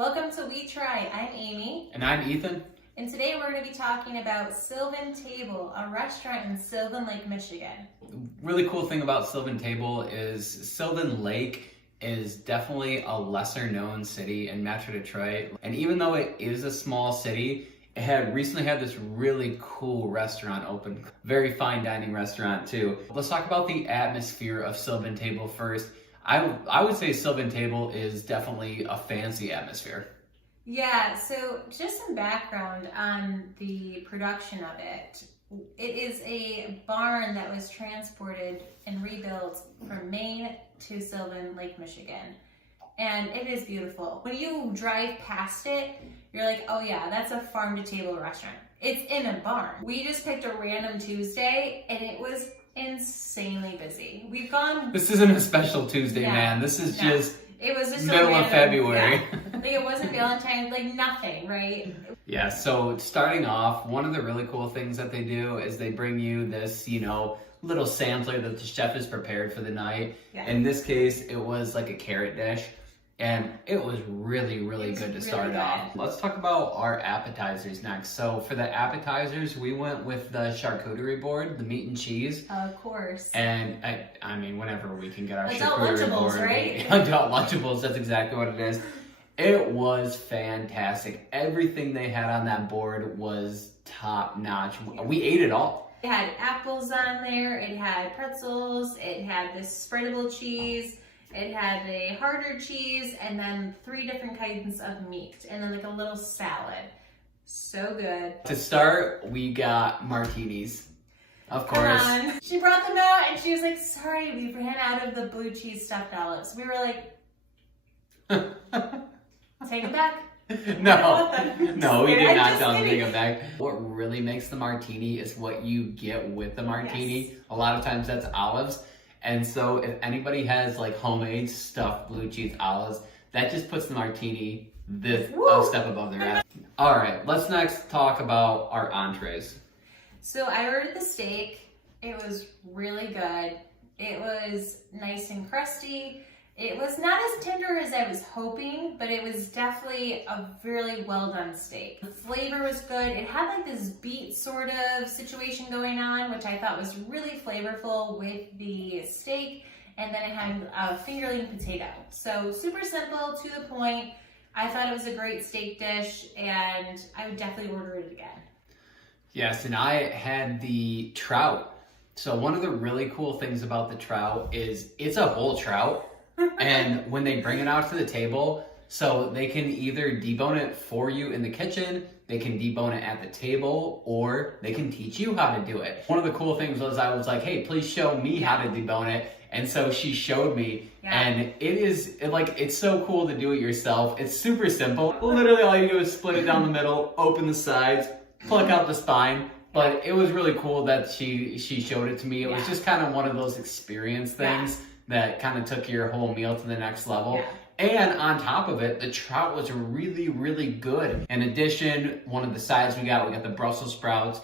Welcome to We Try. I'm Amy. And I'm Ethan. And today we're going to be talking about Sylvan Table, a restaurant in Sylvan Lake, Michigan. Really cool thing about Sylvan Table is Sylvan Lake is definitely a lesser known city in Metro Detroit. And even though it is a small city, it had recently had this really cool restaurant open. Very fine dining restaurant too. Let's talk about the atmosphere of Sylvan Table first. I would say Sylvan Table is definitely a fancy atmosphere. Yeah, so just some background on the production of it. It is a barn that was transported and rebuilt from Maine to Sylvan Lake, Michigan. And it is beautiful. When you drive past it, you're like, oh yeah, that's a farm to table restaurant. It's in a barn. We just picked a random Tuesday and it was insanely busy. We've gone... This isn't a special Tuesday, man. This is just... It was just middle of February. Yeah. Like it wasn't Valentine's, like nothing, right? Yeah, so starting off, one of the really cool things that they do is they bring you this, little sampler that the chef has prepared for the night. Yeah. In this case, it was like a carrot dish. And it was really, really good to start off. Let's talk about our appetizers next. So for the appetizers, we went with the charcuterie board, the meat and cheese. Of course. And I mean, whenever we can get our adult charcuterie Lunchables, board. right? Adult Lunchables, that's exactly what it is. It was fantastic. Everything they had on that board was top notch. We ate it all. It had apples on there, it had pretzels, it had this spreadable cheese. It had a harder cheese and then 3 different kinds of meat and then like a little salad. So good. To start, we got martinis. Of course. She brought them out and she was like, sorry, we ran out of the blue cheese stuffed olives. We were like, take them back. No, we did not tell them to take them back. What really makes the martini is what you get with the martini. Yes. A lot of times that's olives. And so if anybody has like homemade stuffed blue cheese olives, that just puts the martini a step above the rest. All right, let's next talk about our entrees. So I ordered the steak. It was really good. It was nice and crusty. It was not as tender as I was hoping, but it was definitely a really well done steak. The flavor was good. It had like this beet sort of situation going on, which I thought was really flavorful with the steak. And then it had a fingerling potato. So super simple, to the point. I thought it was a great steak dish and I would definitely order it again. Yes, and I had the trout. So one of the really cool things about the trout is it's a whole trout. And when they bring it out to the table, so they can either debone it for you in the kitchen, they can debone it at the table, or they can teach you how to do it. One of the cool things was I was like, hey, please show me how to debone it. And so she showed me, and it's so cool to do it yourself. It's super simple. Literally all you do is split it down the middle, open the sides, pluck out the spine. But it was really cool that she showed it to me. It was just kind of one of those experience things that kind of took your whole meal to the next level. Yeah. And on top of it, the trout was really, really good. In addition, one of the sides we got the Brussels sprouts.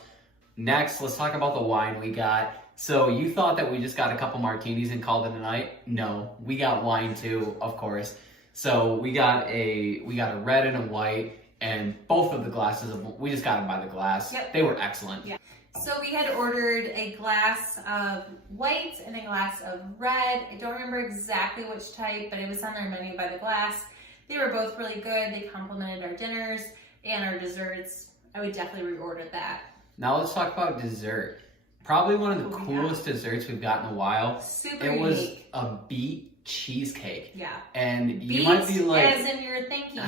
Next, let's talk about the wine we got. So you thought that we just got a couple martinis and called it a night? No, we got wine too, of course. So we got a red and a white, and both of the glasses, we just got them by the glass. Yep. They were excellent. Yeah. So we had ordered a glass of white and a glass of red. I don't remember exactly which type, but it was on their menu by the glass. They were both really good. They complemented our dinners and our desserts. I would definitely reorder that. Now let's talk about dessert. Probably one of the coolest desserts we've got in a while. Super unique. It was a beet cheesecake. Yeah. And you might be like... as in you're thinking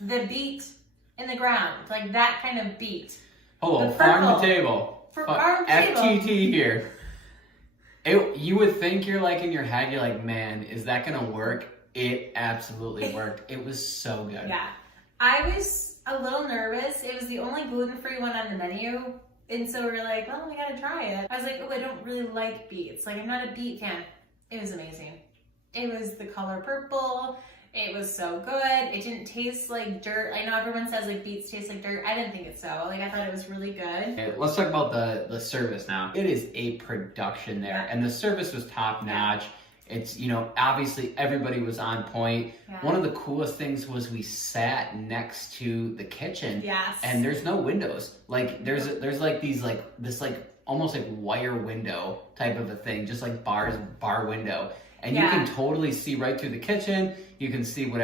the beet in the ground, like that kind of beet. Hello, farm to table. FTT here. You would think you're like in your head, you're like, man, is that gonna work? It absolutely worked. It was so good. Yeah. I was a little nervous. It was the only gluten-free one on the menu. And so we were like, well, we gotta try it. I was like, oh, I don't really like beets. Like, I'm not a beet fan. It was amazing. It was the color purple. It was so good. It didn't taste like dirt. I know everyone says like beets taste like dirt. I didn't think it so. Like I thought it was really good. Okay, let's talk about the service now. It is a production there, and the service was top notch. It's, you know, obviously everybody was on point. Yeah. One of the coolest things was we sat next to the kitchen. Yes. And there's no windows. Like there's like these like this like almost like wire window type of a thing, just like bar window. And you can totally see right through the kitchen. You can see what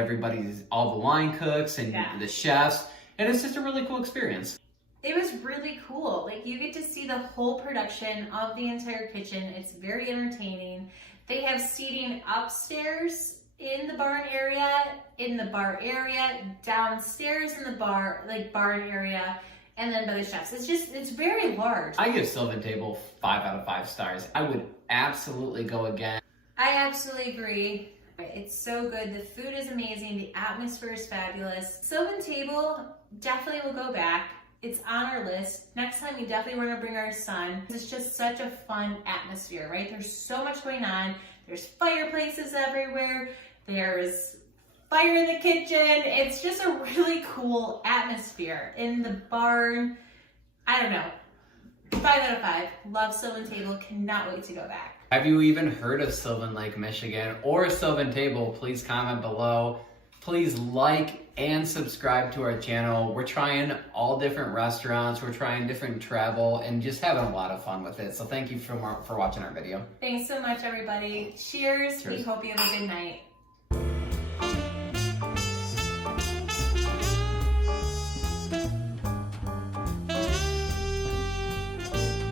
all the line cooks and the chefs. And it's just a really cool experience. It was really cool. Like you get to see the whole production of the entire kitchen. It's very entertaining. They have seating upstairs in the barn area, in the bar area, downstairs in the barn area, and then by the chefs. It's very large. I give Sylvan Table 5 out of 5 stars. I would absolutely go again. I absolutely agree. It's so good. The food is amazing. The atmosphere is fabulous. Sylvan Table, definitely will go back. It's on our list. Next time, we definitely want to bring our son. It's just such a fun atmosphere, right? There's so much going on. There's fireplaces everywhere. There's fire in the kitchen. It's just a really cool atmosphere in the barn. I don't know. 5 out of 5. Love Sylvan Table. Cannot wait to go back. Have you even heard of Sylvan Lake, Michigan or Sylvan Table? Please comment below. Please like and subscribe to our channel. We're trying all different restaurants. We're trying different travel and just having a lot of fun with it. So thank you for watching our video. Thanks so much, everybody. Cheers. Cheers. We hope you have a good night.